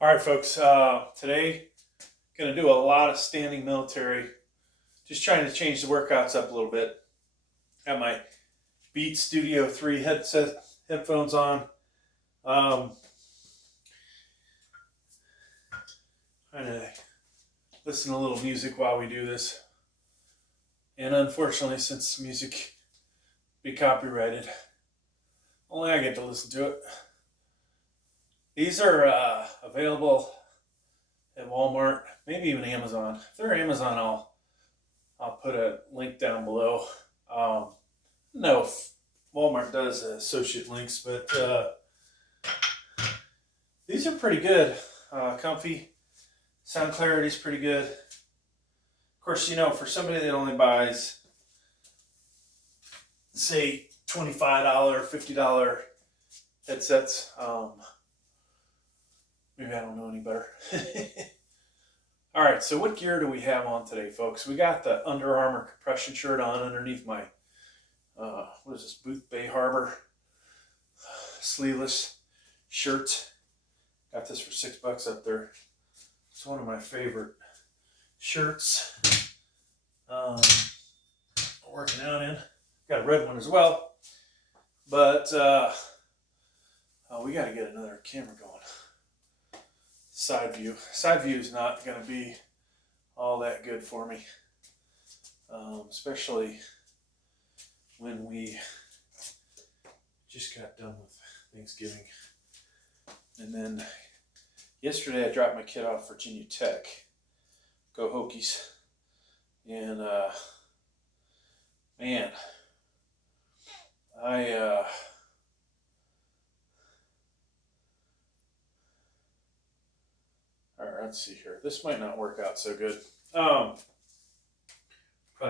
All right, folks. Today, going to do a lot of standing military. Just trying to change the workouts up a little bit. Got my Beat Studio 3 headphones on. Trying to listen to a little music while we do this. And unfortunately, since music be copyrighted, only I get to listen to it. These are available at Walmart, maybe even Amazon. If they're Amazon, I'll put a link down below. No, if Walmart does associate links, but these are pretty good, comfy. Sound clarity is pretty good. Of course, you know, for somebody that only buys, say, $25, $50 headsets, maybe I don't know any better. All right, so what gear do we have on today, folks? We got the Under Armour compression shirt on underneath my, what is this, Booth Bay Harbor sleeveless shirt. Got this for $6 up there. It's one of my favorite shirts. Working out in. Got a red one as well. But we got to get another camera going. Side view. Side view is not going to be all that good for me. Especially when we just got done with Thanksgiving. And then yesterday I dropped my kid off Virginia Tech. Go Hokies. And man, all right, let's see here. This might not work out so good. Probably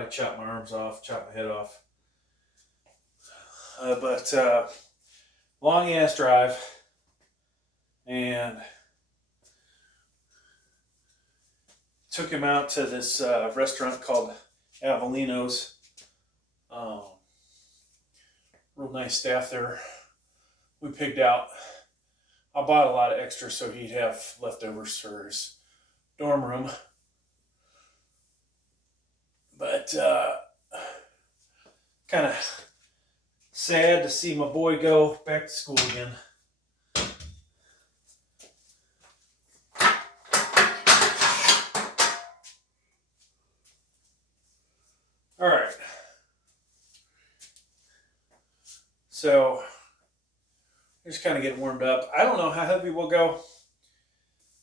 chop my arms off, chop my head off. But long ass drive, and took him out to this restaurant called Avellino's. Real nice staff there. We pigged out. I bought a lot of extra so he'd have leftovers for his dorm room. But kind of sad to see my boy go back to school again. All right. So just kind of getting warmed up. I don't know how heavy we'll go.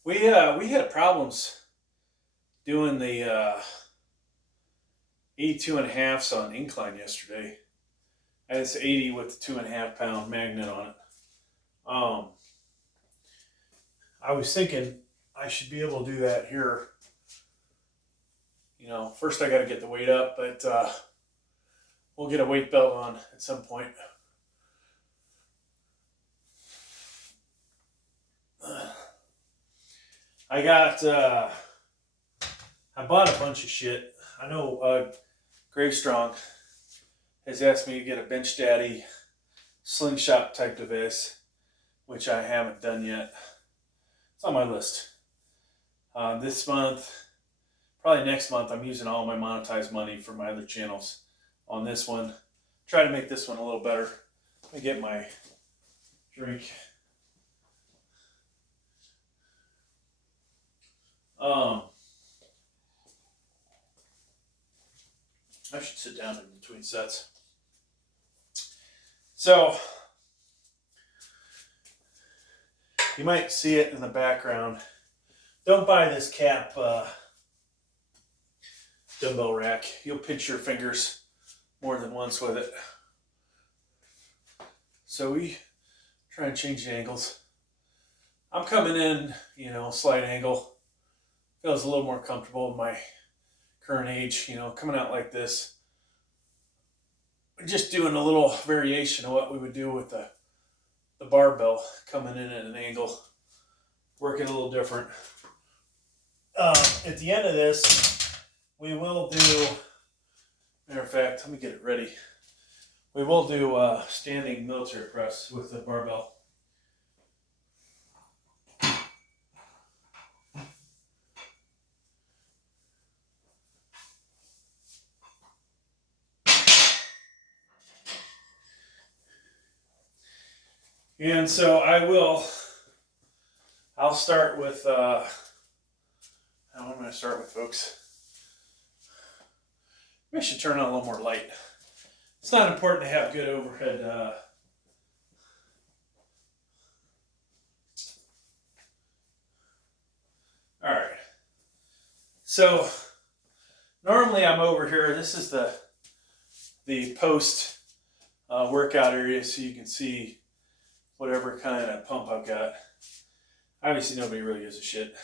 We had problems doing the 82.5s on incline yesterday. I had this 80 with the 2.5 pound magnet on it. I was thinking I should be able to do that here. You know, first I got to get the weight up, but we'll get a weight belt on at some point. I bought a bunch of shit. I know Gravestrong has asked me to get a Bench Daddy slingshot type device, which I haven't done yet. It's on my list. This month, probably next month, I'm using all my monetized money for my other channels on this one. Try to make this one a little better. Let me get my drink. I should sit down in between sets. So, you might see it in the background. Don't buy this cap dumbbell rack. You'll pinch your fingers more than once with it. So we try and change the angles. I'm coming in, you know, slight angle. Feels a little more comfortable in my current age, you know, coming out like this. Just doing a little variation of what we would do with the barbell, coming in at an angle, working a little different. At the end of this, we will do, matter of fact, let me get it ready. We will do standing military press with the barbell. And so I'll start with, how am I going to start with, folks? Maybe I should turn on a little more light. It's not important to have good overhead. All right. So normally I'm over here. This is the post workout area, so you can see whatever kind of pump I've got. Obviously, nobody really gives a shit.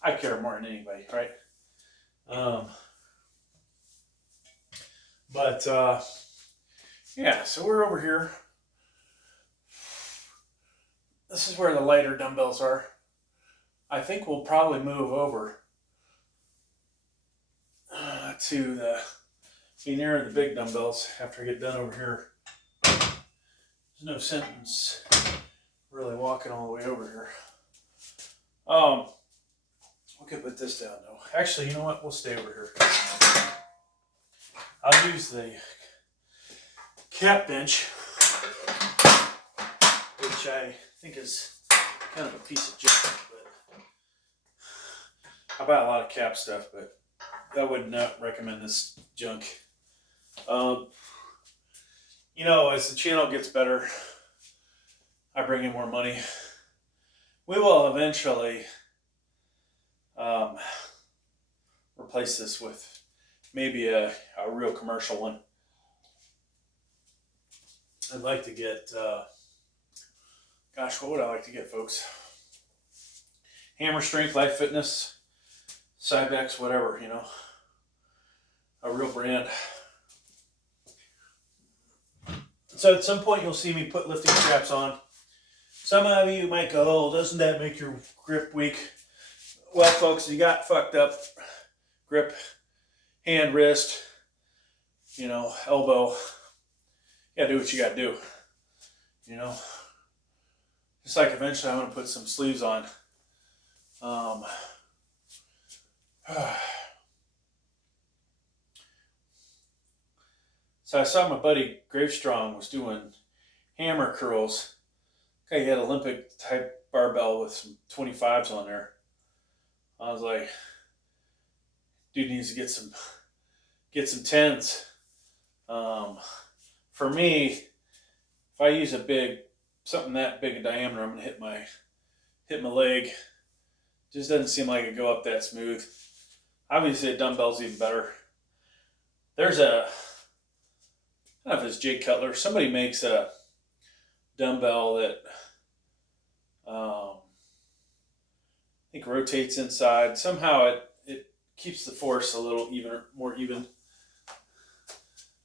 I care more than anybody, right? Yeah, so we're over here. This is where the lighter dumbbells are. I think we'll probably move over to be near the big dumbbells after I get done over here. There's no sense really walking all the way over here. We could put this down though. Actually, you know what? We'll stay over here. I'll use the cap bench, which I think is kind of a piece of junk, but I buy a lot of cap stuff, but I would not recommend this junk. You know, as the channel gets better, I bring in more money. We will eventually replace this with maybe a real commercial one. I'd like to get, gosh, what would I like to get, folks? Hammer Strength, Life Fitness, Cybex, whatever, you know. A real brand. So at some point you'll see me put lifting straps on. Some of you might go, oh, doesn't that make your grip weak? Well, folks, you got fucked up grip, hand, wrist, you know, elbow. You gotta do what you gotta do, you know. Just like eventually I'm gonna put some sleeves on. So I saw my buddy Gravestrong was doing hammer curls. Okay, he had Olympic type barbell with some 25s on there. I was like, dude needs to get some 10s. For me, if I use something that big in diameter, I'm gonna hit my leg. Just doesn't seem like it go up that smooth. Obviously a dumbbell's even better. There's I don't know if it's Jake Cutler. Somebody makes a dumbbell that I think rotates inside. Somehow it keeps the force a little more even.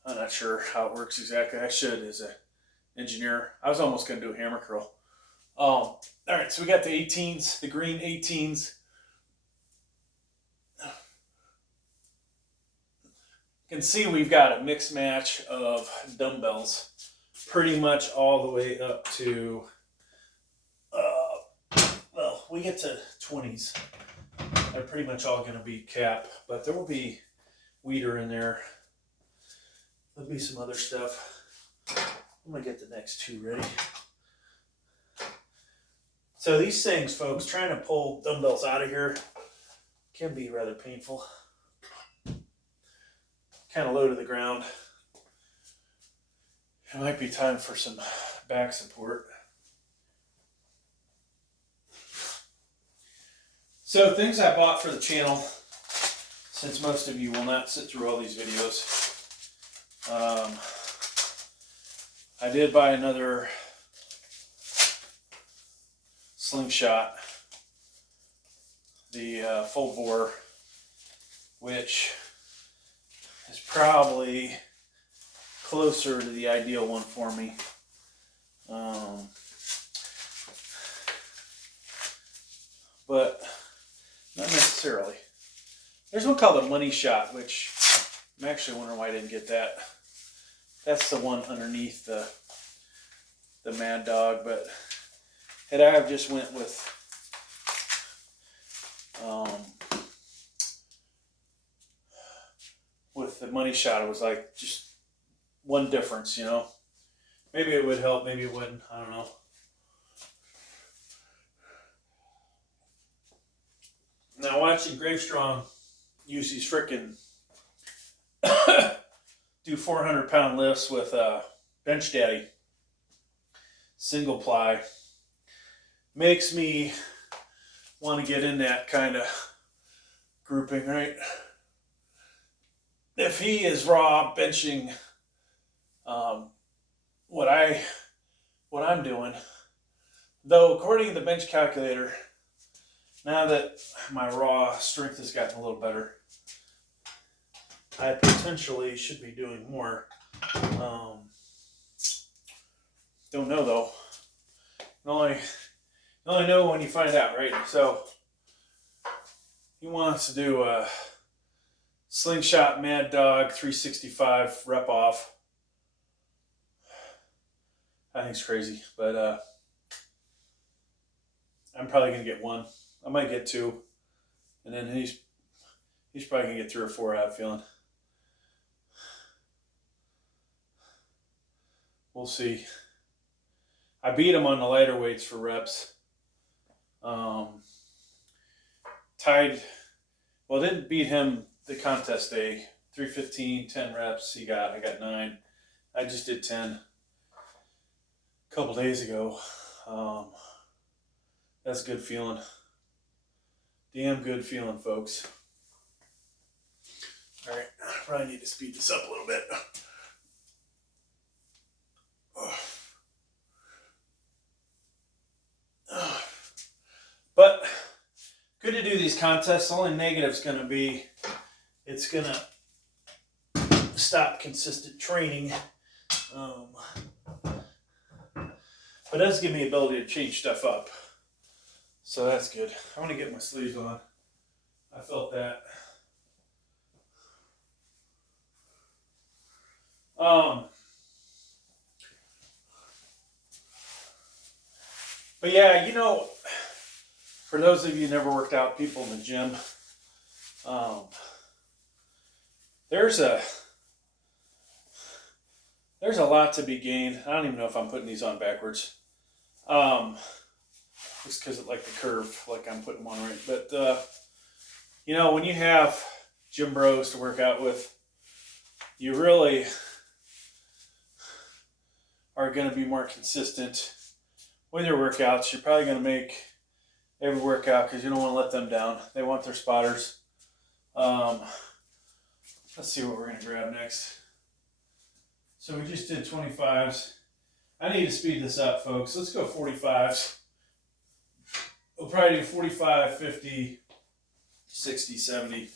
I'm not sure how it works exactly. I should as an engineer. I was almost going to do a hammer curl. All right, so we got the 18s, the green 18s. You can see we've got a mixed match of dumbbells pretty much all the way up to, well, we get to 20s. They're pretty much all going to be cap, but there will be weeder in there. There'll be some other stuff. I'm going to get the next two ready. So these things, folks, trying to pull dumbbells out of here can be rather painful. Kind of low to the ground. It might be time for some back support. So things I bought for the channel, since most of you will not sit through all these videos. I did buy another slingshot, the full bore, which is probably closer to the ideal one for me. But not necessarily. There's one called the Money Shot, which I'm actually wondering why I didn't get that. That's the one underneath the Mad Dog, but had I have just went with the Money Shot, it was like just one difference, you know. Maybe it would help, maybe it wouldn't, I don't know. Now watching Gravestrong use these frickin' do 400-pound lifts with Bench Daddy single ply makes me want to get in that kind of grouping, right? If he is raw benching what I'm doing, though according to the bench calculator, now that my raw strength has gotten a little better, I potentially should be doing more. Don't know though. You only know when you find out, right? So he wants to do a slingshot Mad Dog 365 rep off. I think it's crazy, but I'm probably gonna get one. I might get two, and then he's probably gonna get 3 or 4. I have a feeling. We'll see. I beat him on the lighter weights for reps. Didn't beat him the contest day. 315, 10 reps. I got 9. I just did 10 a couple days ago. That's a good feeling. Damn good feeling, folks. All right, I probably need to speed this up a little bit. But good to do these contests. The only negative is going to be it's going to stop consistent training. But it does give me the ability to change stuff up. So that's good. I want to get my sleeves on. I felt that. But yeah, for those of you who never worked out, people in the gym, there's a lot to be gained. I don't even know if I'm putting these on backwards. Just because it like the curve, like I'm putting them on right. But when you have gym bros to work out with, you really are going to be more consistent with your workouts. You're probably going to make every workout because you don't want to let them down. They want their spotters. Let's see what we're going to grab next. So we just did 25s. I need to speed this up, folks. Let's go 45s. We'll probably do 45, 50, 60, 70,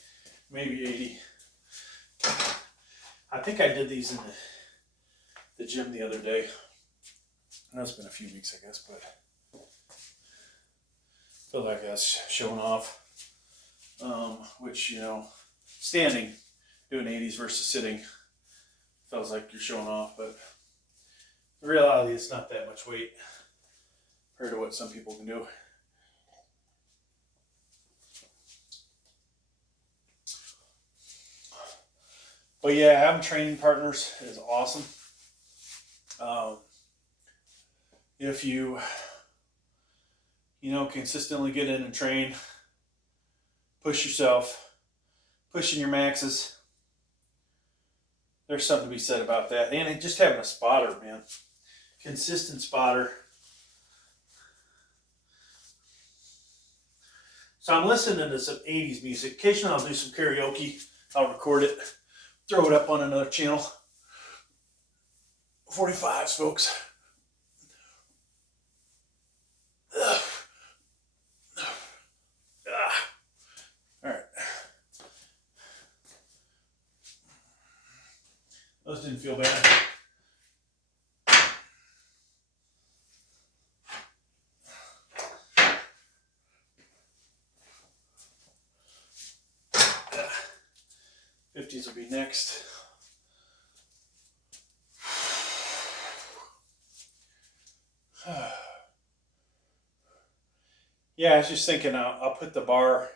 maybe 80. I think I did these in the gym the other day. I know it's been a few weeks, I guess, but I feel like that's showing off. Which, standing, doing 80s versus sitting, feels like you're showing off, but in reality, it's not that much weight compared to what some people can do. But yeah, having training partners is awesome. If you, consistently get in and train, push yourself, pushing your maxes, there's something to be said about that. And just having a spotter, man. Consistent spotter. So I'm listening to some 80s music. Occasionally I'll do some karaoke. I'll record it, throw it up on another channel. 45s, folks. All right. Those didn't feel bad. Yeah. 50s will be next. Yeah, I was just thinking I'll put the bar,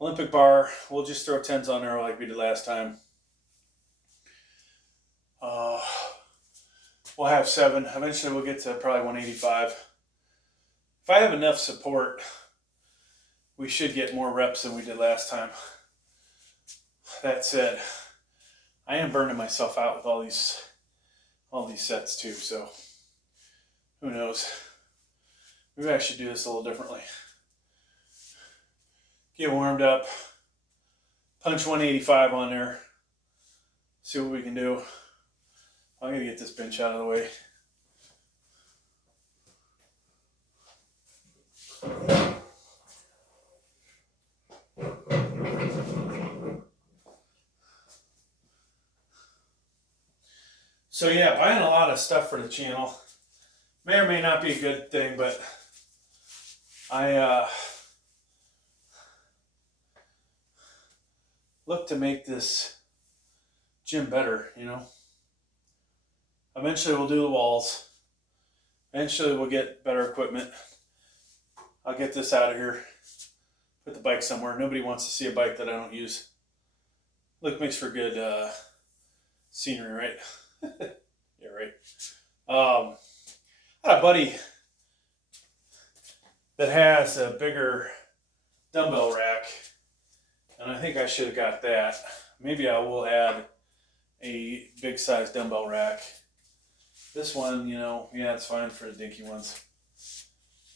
Olympic bar, we'll just throw 10s on there like we did last time. We'll have 7. Eventually we'll get to probably 185. If I have enough support, we should get more reps than we did last time. That said, I am burning myself out with all these sets too, so who knows? Maybe I should do this a little differently. Get warmed up, punch 185 on there, see what we can do. I'm gonna get this bench out of the way. So yeah, buying a lot of stuff for the channel may or may not be a good thing, but I look to make this gym better, you know. Eventually we'll do the walls. Eventually we'll get better equipment. I'll get this out of here. Put the bike somewhere. Nobody wants to see a bike that I don't use. Look, makes for good scenery, right? Yeah, right. I had a buddy that has a bigger dumbbell rack, and I think I should have got that. Maybe I will add a big size dumbbell rack. This one, you know, yeah, it's fine for the dinky ones.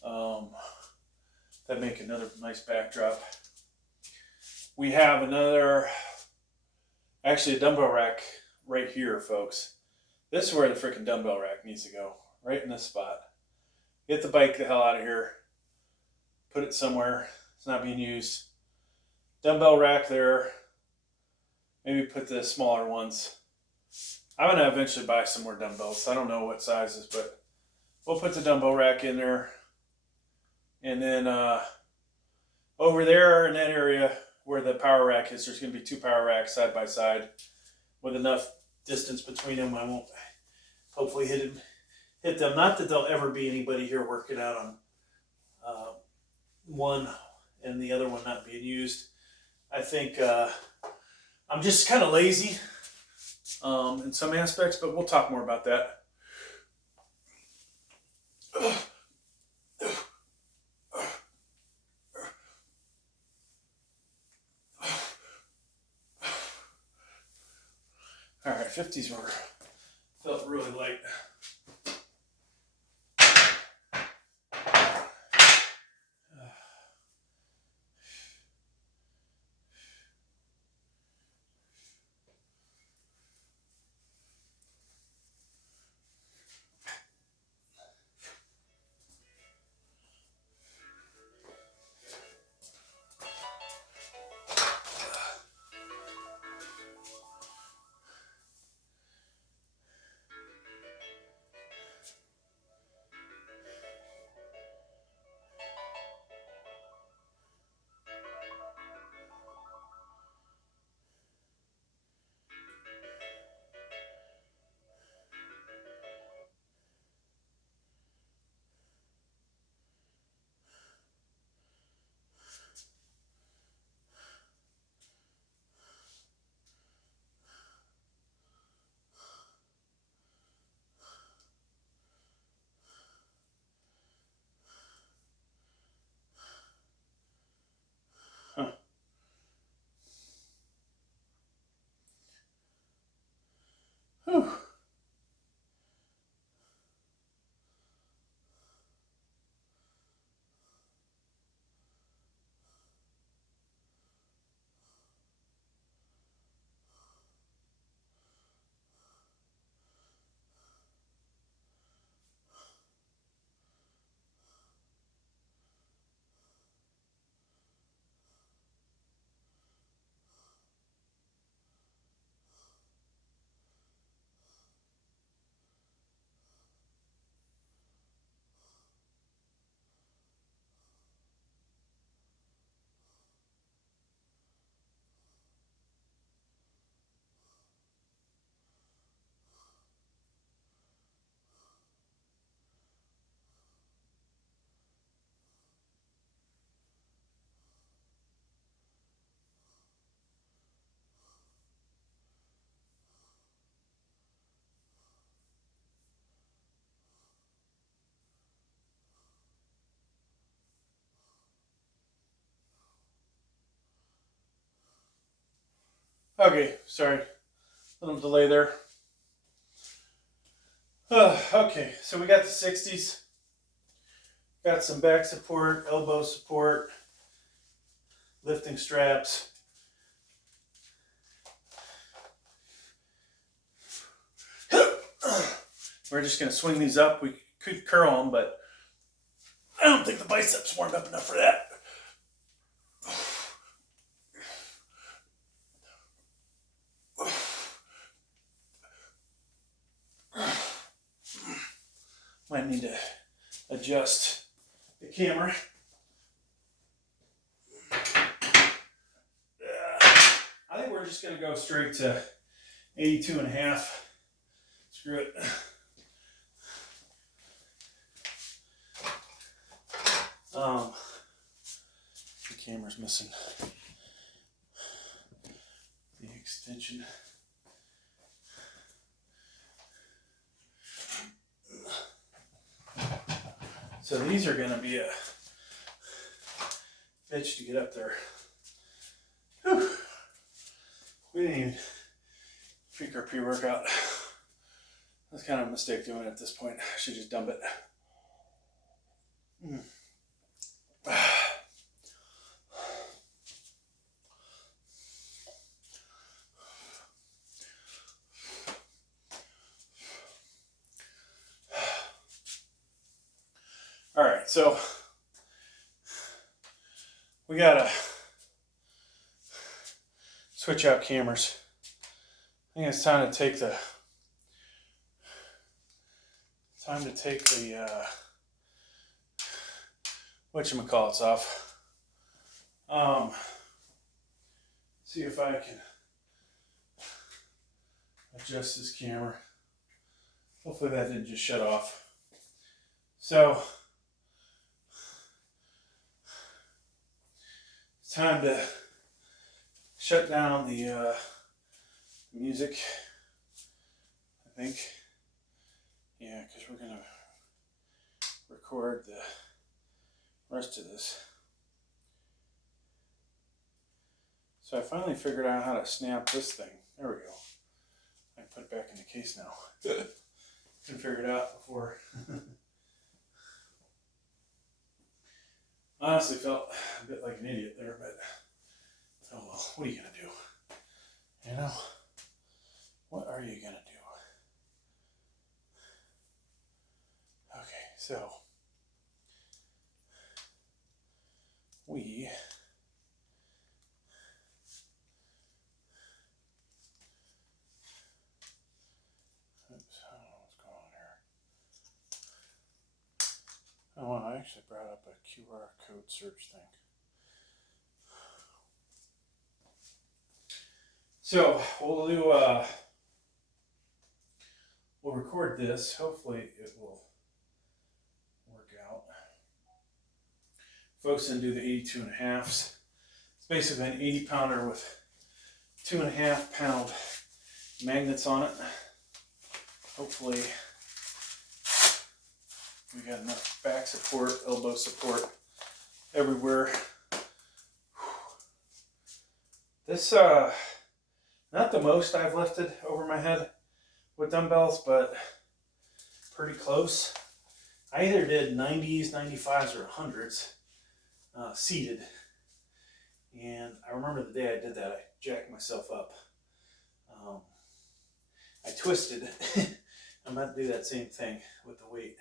That make another nice backdrop. We have actually a dumbbell rack right here, folks. This is where the freaking dumbbell rack needs to go, right in this spot. Get the bike the hell out of here. Put it somewhere. It's not being used. Dumbbell rack there. Maybe put the smaller ones. I'm gonna eventually buy some more dumbbells. I don't know what sizes, but we'll put the dumbbell rack in there. And then over there in that area where the power rack is, there's going to be two power racks side by side with enough distance between them. I won't hopefully hit them. Not that there'll ever be anybody here working out on one and the other one not being used. I think I'm just kind of lazy in some aspects, but we'll talk more about that. All right, 50s felt really light. Huh. Whew. Okay, sorry, little delay there. Okay, so we got the 60s. Got some back support, elbow support, lifting straps. We're just going to swing these up. We could curl them, but I don't think the biceps warmed up enough for that. Might need to adjust the camera. I think we're just going to go straight to 82.5. Screw it. The camera's missing the extension. So these are going to be a bitch to get up there. Whew. We didn't even drink our pre-workout. That's kind of a mistake doing it at this point. I should just dump it. All right, so we gotta switch out cameras. I think it's time to take the whatchamacallits off. See if I can adjust this camera. Hopefully that didn't just shut off. So it's time to shut down the music, I think. Yeah, because we're going to record the rest of this. So I finally figured out how to snap this thing. There we go. I can put it back in the case now. Couldn't figure it out before. Honestly felt a bit like an idiot there, but oh well, what are you going to do? You know? What are you going to do? Okay, so we I don't know what's going on here. Oh, well, I actually brought up a QR code search thing. So we'll do we'll record this. Hopefully it will work out. Folks can do the 82.5s. It's basically an 80 pounder with 2.5 pound magnets on it. Hopefully we got enough back support, elbow support everywhere. This not the most I've lifted over my head with dumbbells, but pretty close. I either did 90s, 95s, or 100s seated. And I remember the day I did that, I jacked myself up. I twisted. I'm about to do that same thing with the weight.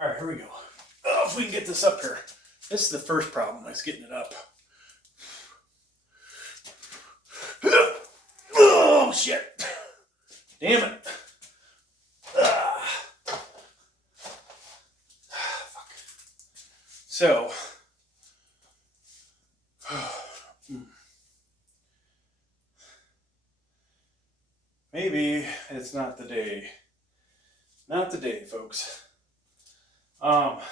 All right, here we go. Oh, if we can get this up here. This is the first problem, is getting it up. Oh, shit. Damn it. Fuck. So, maybe it's not the day. Not the day, folks. How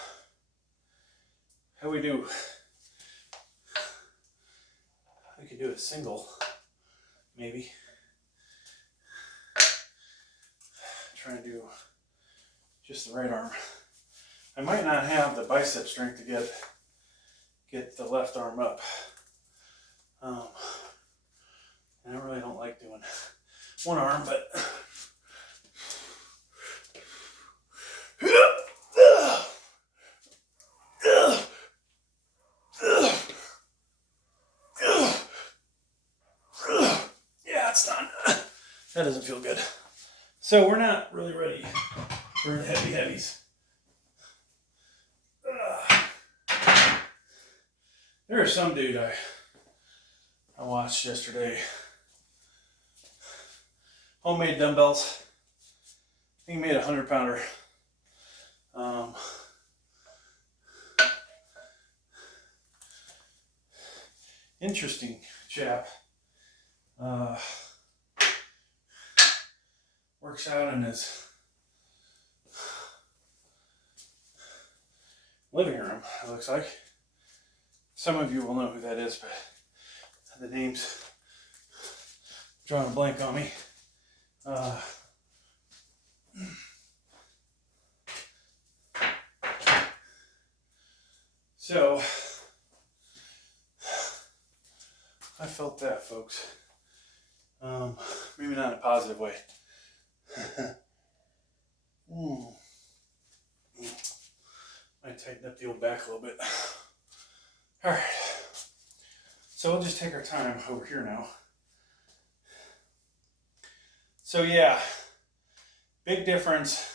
we do? We could do a single, maybe. Try and do just the right arm. I might not have the bicep strength to get the left arm up. And I really don't like doing one arm, but yeah, it's done. That doesn't feel good. So we're not really ready for the heavies. There was some dude I watched yesterday. Homemade dumbbells. He made a 100-pounder. Interesting chap. Works out in his living room, it looks like. Some of you will know who that is, but the name's drawing a blank on me. So I felt that, folks. Maybe not in a positive way. Might tighten up the old back a little bit. All right. So we'll just take our time over here now. So yeah, big difference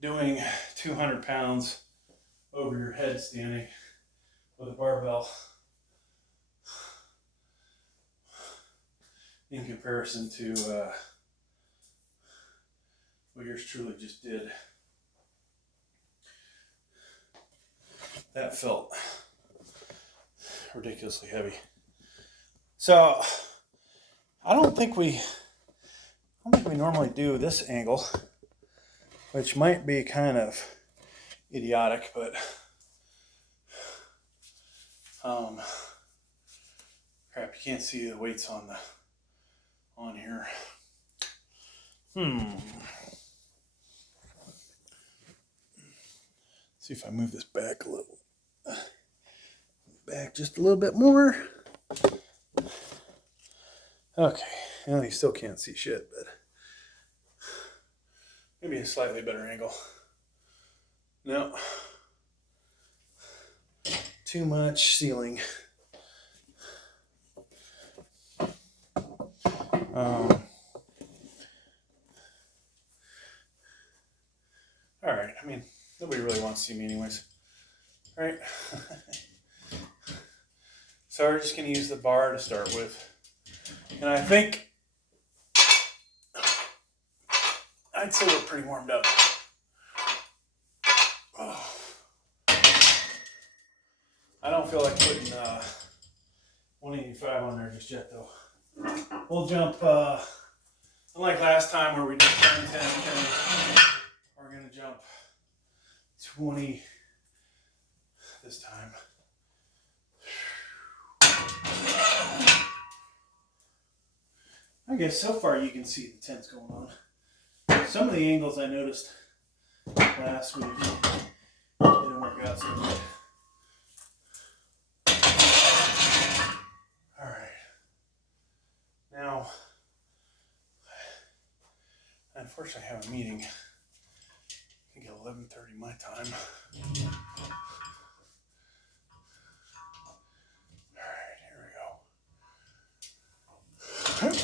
doing 200 pounds over your head standing with a barbell in comparison to what yours truly just did. That felt ridiculously heavy. So I don't think we normally do this angle, which might be kind of idiotic, but crap, you can't see the weights on here. See if I move this back a little. Back just a little bit more. Okay, well, you still can't see shit, but maybe a slightly better angle. No. Too much ceiling. All right, I mean, nobody really wants to see me anyways, right? So we're just going to use the bar to start with. And I think I'd say we're pretty warmed up. Oh. I don't feel like putting 185 on there just yet, though. We'll jump, unlike last time where we did 10, 10, 10, we're going to jump 20 this time. I guess so far you can see the tens going on. Some of the angles I noticed last week didn't work out so good. Alright. Now, I unfortunately have a meeting. I think at 11:30 my time. Alright, here we go.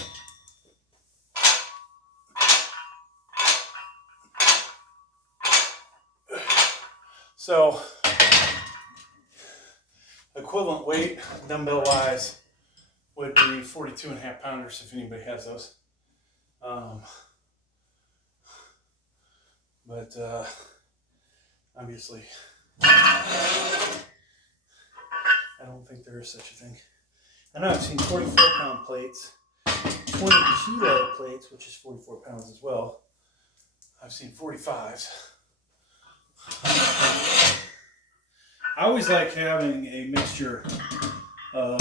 So, equivalent weight, dumbbell wise, would be 42.5 pounders if anybody has those. But obviously, I don't think there is such a thing. I know I've seen 44-pound plates, 20-kilo plates, which is 44 pounds as well. I've seen 45s. I always like having a mixture of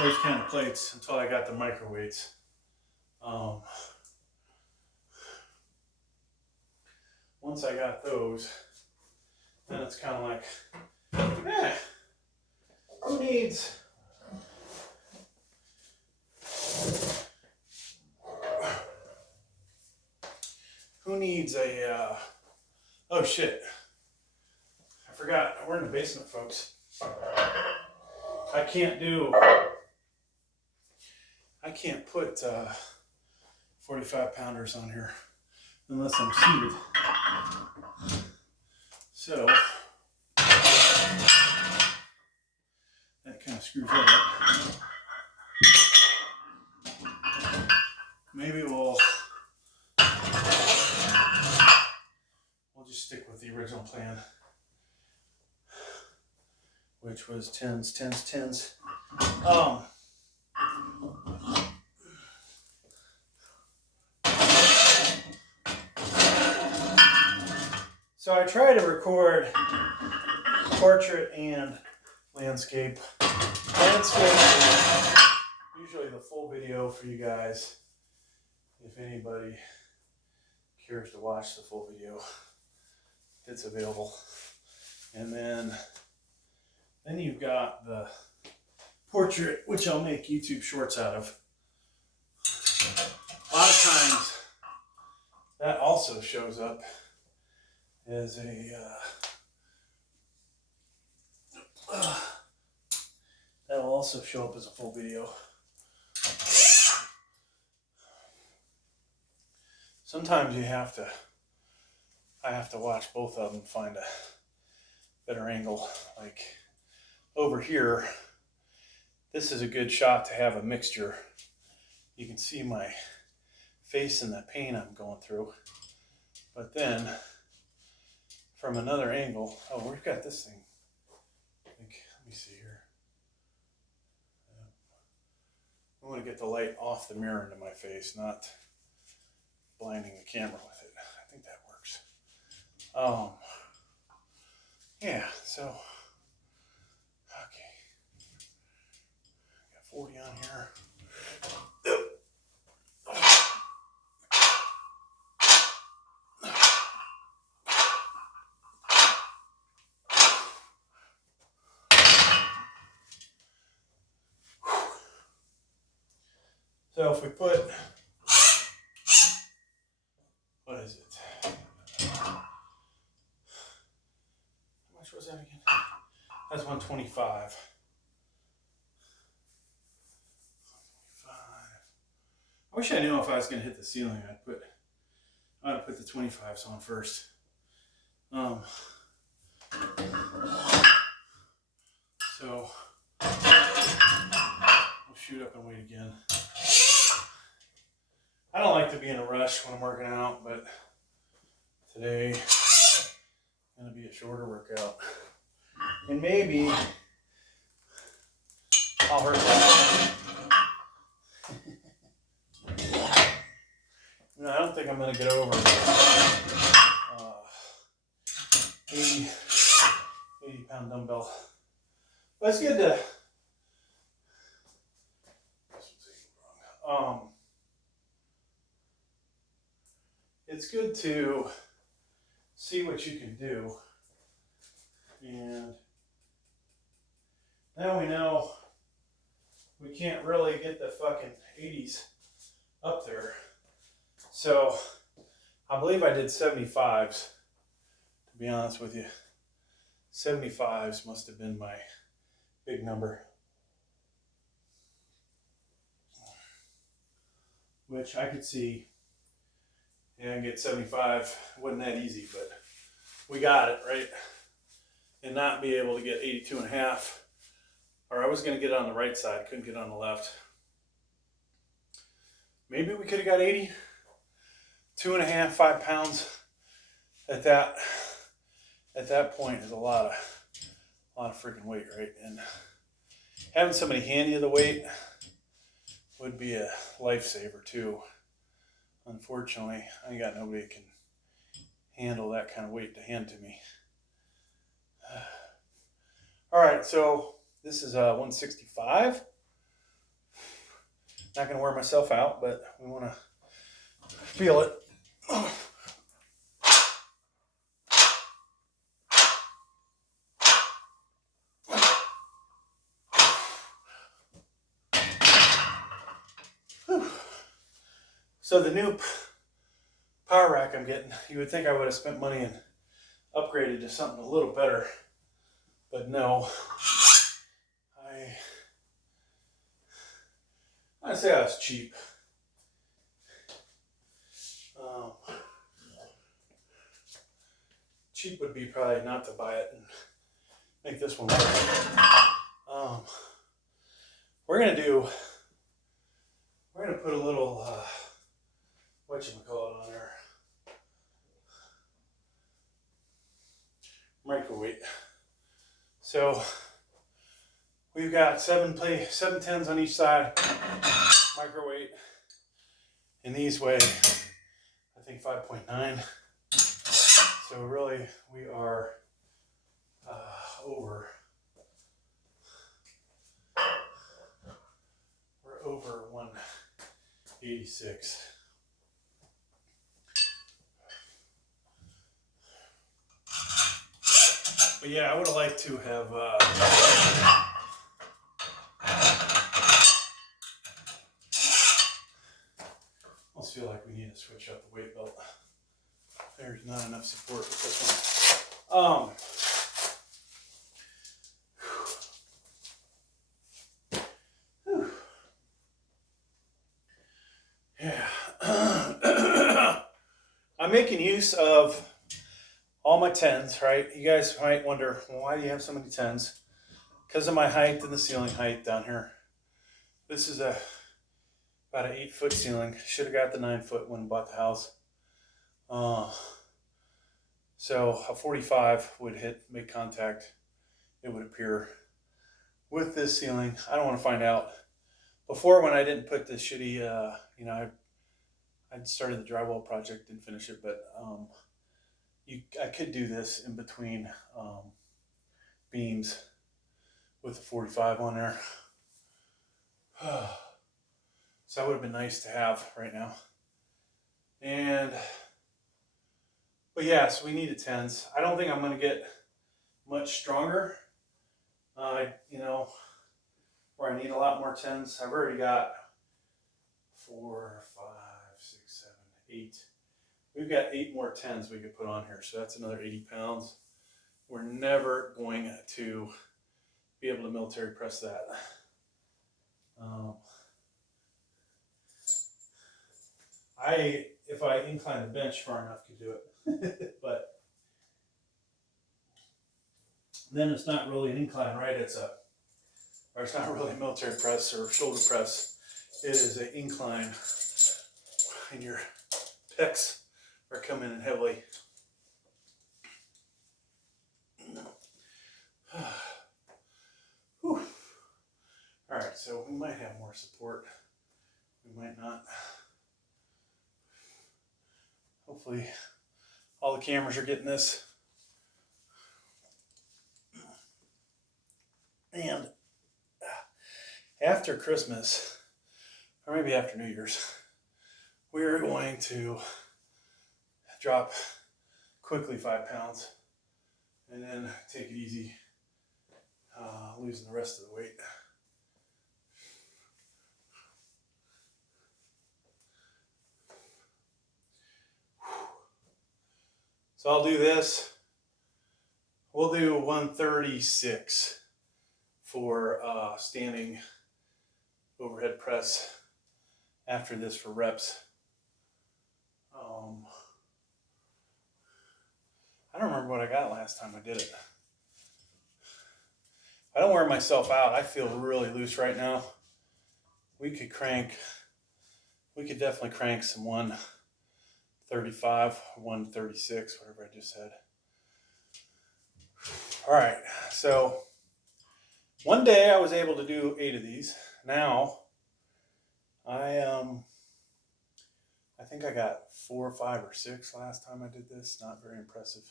those kind of plates until I got the microweights. Once I got those, then it's kind of like, who needs needs a, oh shit. I forgot, we're in the basement, folks. I can't put 45 pounders on here unless I'm seated. So that kind of screws that up. Maybe we'll just stick with the original plan, which was 10s, 10s, 10s. So I try to record portrait and landscape. Landscape is usually the full video for you guys, if anybody cares to watch the full video. It's available. And then you've got the portrait, which I'll make YouTube shorts out of. A lot of times that also shows up as that'll also show up as a full video. Sometimes I have to watch both of them to find a better angle. Like over here, this is a good shot to have a mixture. You can see my face in the pain I'm going through. But then from another angle, oh, we've got this thing. Let me see here. I want to get the light off the mirror into my face, not blinding the camera with it. I think that works. Yeah, so, okay. Got 40 on here. So if we put, what is it? How much was that again? That's 125. I wish I knew if I was going to hit the ceiling, I'd put the 25s on first. So we'll shoot up and wait again. I don't like to be in a rush when I'm working out, but today is going to be a shorter workout. And maybe I'll hurt that. No, I don't think I'm going to get over 80-pound dumbbell. But it's good to it's good to see what you can do, and now we know we can't really get the fucking 80s up there. So I believe I did 75s, to be honest with you. 75s must have been my big number, which I could see. Yeah, I can get 75. It wasn't that easy, but we got it, right? And not be able to get 82.5. Or I was going to get it on the right side, couldn't get it on the left. Maybe we could have got 80. 2.5, 5 pounds at that point is a lot of freaking weight, right? And having somebody hand you the weight would be a lifesaver too. Unfortunately, I ain't got nobody that can handle that kind of weight to hand to me. All right, so this is 165. Not going to wear myself out, but we want to feel it. So the new power rack I'm getting. You would think I would have spent money and upgraded to something a little better, but no. I'd say I was cheap. Cheap would be probably not to buy it and make this one work. We're gonna put a little whatchamacallit on there. Microweight. So we've got 710s on each side, microweight, and these weigh, I think, 5.9. So really, we are over. We're over 186. But yeah, I would have liked to have almost feel like we need to switch up the weight belt. There's not enough support with this one. Yeah. I'm making use of all my 10s, right? You guys might wonder, well, why do you have so many 10s? Because of my height and the ceiling height down here. This is about an 8-foot ceiling. Should have got the 9-foot when I bought the house. So a 45 would make contact. It would appear with this ceiling. I don't want to find out. Before, when I didn't put the shitty, I'd started the drywall project, didn't finish it, but I could do this in between beams with the 45 on there. So that would have been nice to have right now. But yeah, so we needed 10s. I don't think I'm going to get much stronger. Where I need a lot more 10s. I've already got 4, 5, 6, 7, 8. We've got 8 more 10s we could put on here, so that's another 80 pounds. We're never going to be able to military press that. If I incline the bench far enough, could do it. But then it's not really an incline, right? It's not really a military press or shoulder press. It is an incline, and your pecs are coming in heavily. Whew. All right, so we might have more support. We might not. Hopefully all the cameras are getting this. And after Christmas, or maybe after New Year's, we're going to drop quickly 5 pounds and then take it easy, losing the rest of the weight. So I'll do this. We'll do 136 for standing overhead press after this for reps. I don't remember what I got last time I did it. I don't wear myself out. I feel really loose right now. We could definitely crank some 135, 136, whatever I just said. All right, so one day I was able to do 8 of these. Now, I think I got 4, 5, or 6 last time I did this. Not very impressive.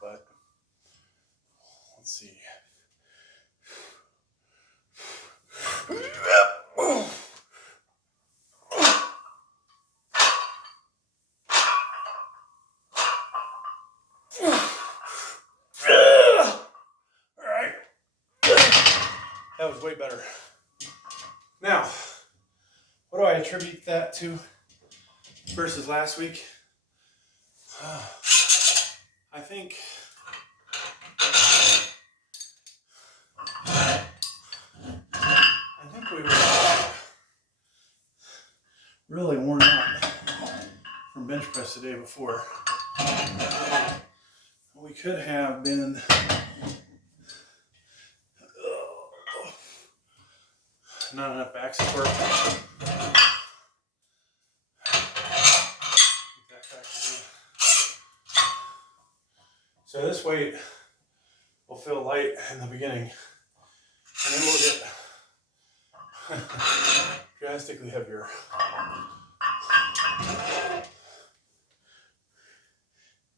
But let's see. That was way better. Now, What do I attribute that to versus last week? I think we were really worn out from bench press the day before. We could have been not enough back support. So this weight will feel light in the beginning, and then we'll get drastically heavier.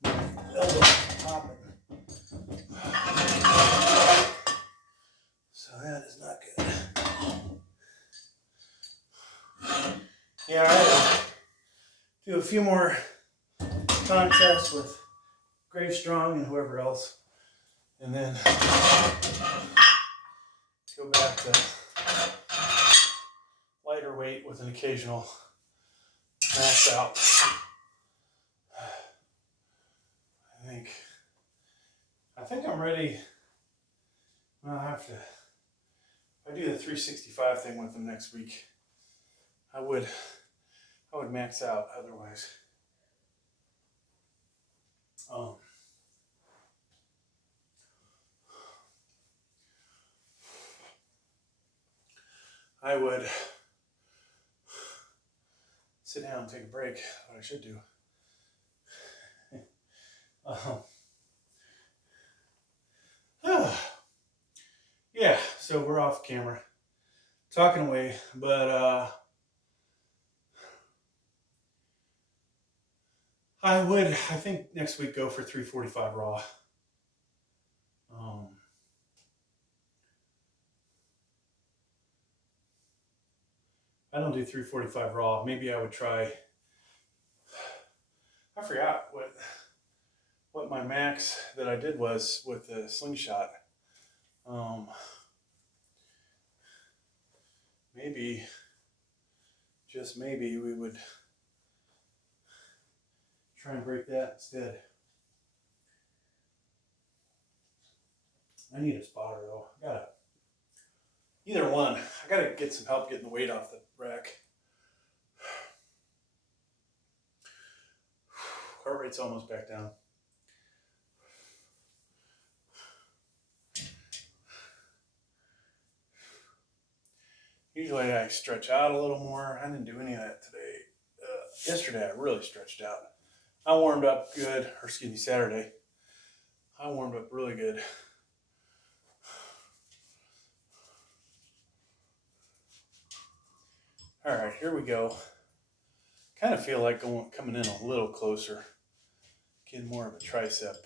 Elbow popping. So that is not good. Yeah, I had to do a few more contests with Strong and whoever else, and then go back to lighter weight with an occasional max out. I think I'm ready. I'll have to. If I do the 365 thing with them next week, I would max out otherwise. I would sit down and take a break, what I should do. Yeah, so we're off camera, talking away, but I think next week go for 345 raw. I don't do 345 raw. Maybe I would try. I forgot what my max that I did was with the slingshot. Maybe, just maybe, we would try and break that instead. I need a spotter though. Either one. I gotta get some help getting the weight off the rack. Heart rate's almost back down. Usually I stretch out a little more. I didn't do any of that today. Yesterday I really stretched out. I warmed up good, or excuse me, Saturday. I warmed up really good. All right, here we go. Kind of feel like coming in a little closer, getting more of a tricep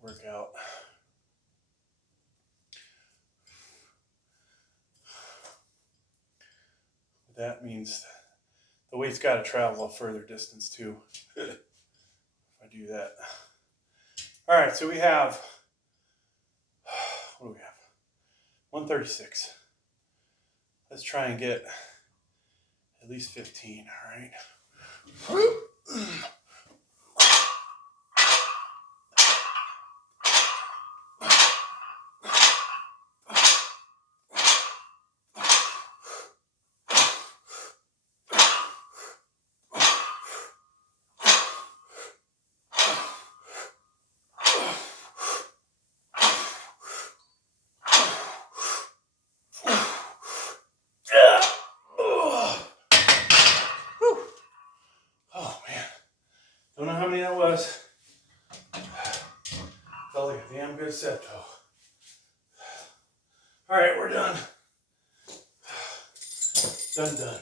workout. That means the weight's got to travel a further distance too. If I do that. All right, so we have, what do we have? 136. Let's try and get at least 15, all right? Don't know how many that was. Felt like a damn good set though. All right, we're done. Done.